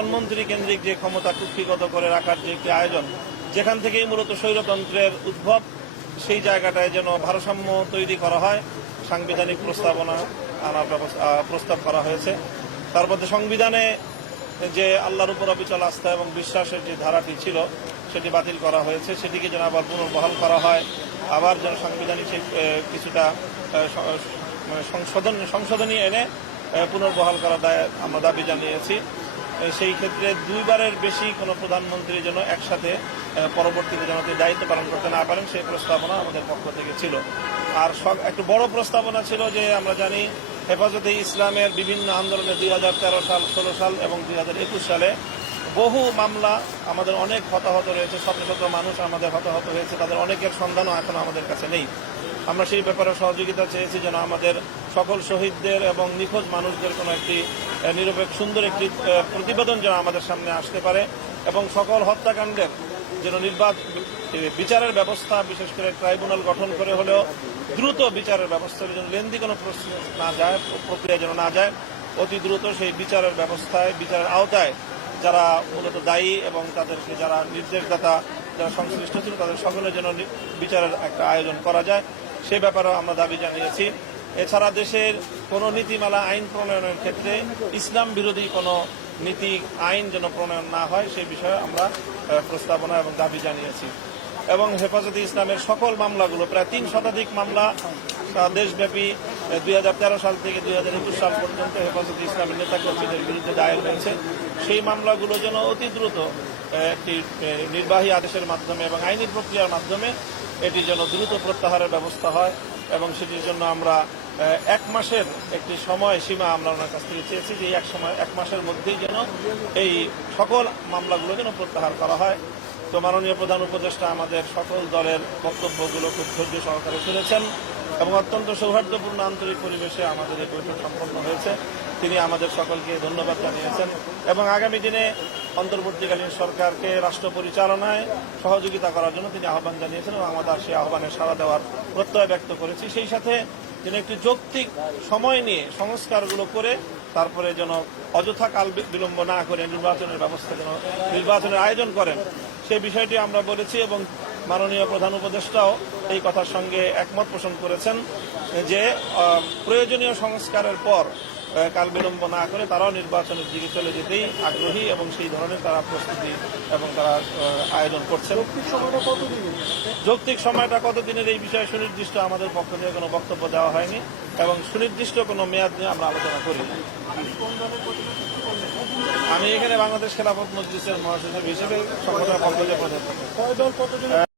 প্রধানমন্ত্রী কেন্দ্রিক যে ক্ষমতা কুক্ষিগত করে রাখার যে একটি আয়োজন যেখান থেকেই মূলত স্বৈরতন্ত্রের উদ্ভব সেই জায়গাটায় যেন ভারসাম্য তৈরি করা হয় সাংবিধানিক প্রস্তাবনা আনার প্রস্তাব করা হয়েছে। তার মধ্যে সংবিধানে যে আল্লাহর উপর অবিচল আস্থা এবং বিশ্বাসের যে ধারাটি ছিল সেটি বাতিল করা হয়েছে। সেটিকে যেন আবার পুনর্বহাল করা হয় আবার যেন সাংবিধানিক সেই, কিছুটা মানে সংশোধন সংশোধনী এনে পুনর্বহাল করা দায় আমরা দাবি জানিয়েছি। সেই ক্ষেত্রে দুইবারের বেশি কোনো প্রধানমন্ত্রী যেন একসাথে পরবর্তীতে যেন তিনি দায়িত্ব পালন করতে না পারেন, সেই প্রস্তাবনা আমাদের পক্ষ থেকে ছিল। আর সব, একটু বড় প্রস্তাবনা ছিল যে আমরা জানি হেফাজতে ইসলামের বিভিন্ন আন্দোলনে দুই হাজার তেরো সাল, ষোলো সাল এবং দুই হাজার একুশ সালে বহু মামলা আমাদের অনেক হতাহত রয়েছে শত শত মানুষ আমাদের হতাহত হয়েছে, তাদের অনেকের সন্ধানও এখনও আমাদের কাছে নেই। আমরা সেই ব্যাপারে সহযোগিতা চেয়েছি যেন আমাদের সকল শহীদদের এবং নিখোঁজ মানুষদের কোনো একটি নিরপেক্ষ, সুন্দর একটি প্রতিবেদন যেন আমাদের সামনে আসতে পারে এবং সকল হত্যাকাণ্ডের যেন নির্বাচ বিচারের ব্যবস্থা, বিশেষ করে ট্রাইব্যুনাল গঠন করে হলেও দ্রুত বিচারের ব্যবস্থা যেন লেন্দি কোনো না যায়, প্রক্রিয়া যেন না যায়, অতি দ্রুত সেই বিচারের ব্যবস্থায়, বিচারের আওতায় যারা মূলত দায়ী এবং তাদেরকে যারা নির্দেশদাতা, যারা সংশ্লিষ্ট ছিল, তাদের সকলের যেন বিচারের একটা আয়োজন করা যায়। সে ব্যাপারেও আমরা দাবি জানিয়েছি। এছাড়া দেশের কোনো নীতিমালা, আইন প্রণয়নের ক্ষেত্রে ইসলাম বিরোধী কোনো নীতি, আইন যেন প্রণয়ন না হয়, সেই বিষয়ে আমরা প্রস্তাবনা এবং দাবি জানিয়েছি। এবং হেফাজতে ইসলামের সকল মামলাগুলো, প্রায় তিন শতাধিক মামলা দেশব্যাপী দুই হাজার তেরো সাল থেকে দুই হাজার একুশ সাল পর্যন্ত হেফাজতে ইসলামের নেতাকর্মীদের বিরুদ্ধে দায়ের হয়েছে। সেই মামলাগুলো যেন অতি দ্রুত একটি নির্বাহী আদেশের মাধ্যমে এবং আইনি প্রক্রিয়ার মাধ্যমে এটি যেন দ্রুত প্রত্যাহারের ব্যবস্থা হয় এবং সেটির জন্য আমরা এক মাসের একটি সময় সীমা আমরা ওনার কাছ থেকে চেয়েছি যে এক সময়, এক মাসের মধ্যেই যেন এই সকল মামলাগুলো যেন প্রত্যাহার করা হয়। তো মাননীয় প্রধান উপদেষ্টা আমাদের সকল দলের বক্তব্যগুলো খুব ধৈর্য সহকারে শুনেছেন এবং অত্যন্ত সৌহার্দ্যপূর্ণ আন্তরিক পরিবেশে আমাদের এই বৈঠক সম্পন্ন হয়েছে। তিনি আমাদের সকলকে ধন্যবাদ জানিয়েছেন এবং আগামী দিনে অন্তর্বর্তীকালীন সরকারকে রাষ্ট্র পরিচালনায় সহযোগিতা করার জন্য তিনি আহ্বান জানিয়েছেন এবং আমাদের সেই আহ্বানে সাড়া দেওয়ার প্রত্যয় ব্যক্ত করেছি। সেই সাথে তিনি একটি যৌক্তিক সময় নিয়ে সংস্কারগুলো করে তারপরে যেন অযথা কাল বিলম্ব না করে নির্বাচনের ব্যবস্থা যেন নির্বাচনের আয়োজন করেন সেই বিষয়টি আমরা বলেছি এবং মাননীয় প্রধান উপদেষ্টাও এই কথার সঙ্গে একমত পোষণ করেছেন যে প্রয়োজনীয় সংস্কারের পর কাল বিলম্ব না করে তারাও নির্বাচনের দিকে চলে যেতেই আগ্রহী এবং সেই ধরনের তারা প্রস্তুতি এবং তারা আয়োজন করছেন। যৌক্তিক সময়টা কতদিনের? এই বিষয়ে সুনির্দিষ্ট আমাদের পক্ষ থেকে কোনো বক্তব্য দেওয়া হয়নি এবং সুনির্দিষ্ট কোনো মেয়াদ নিয়ে আমরা আলোচনা করি আমি এখানে বাংলাদেশ খেলাফত মজলিসের মহাসচিব হিসেবে সংগঠনের পক্ষ থেকে করছি।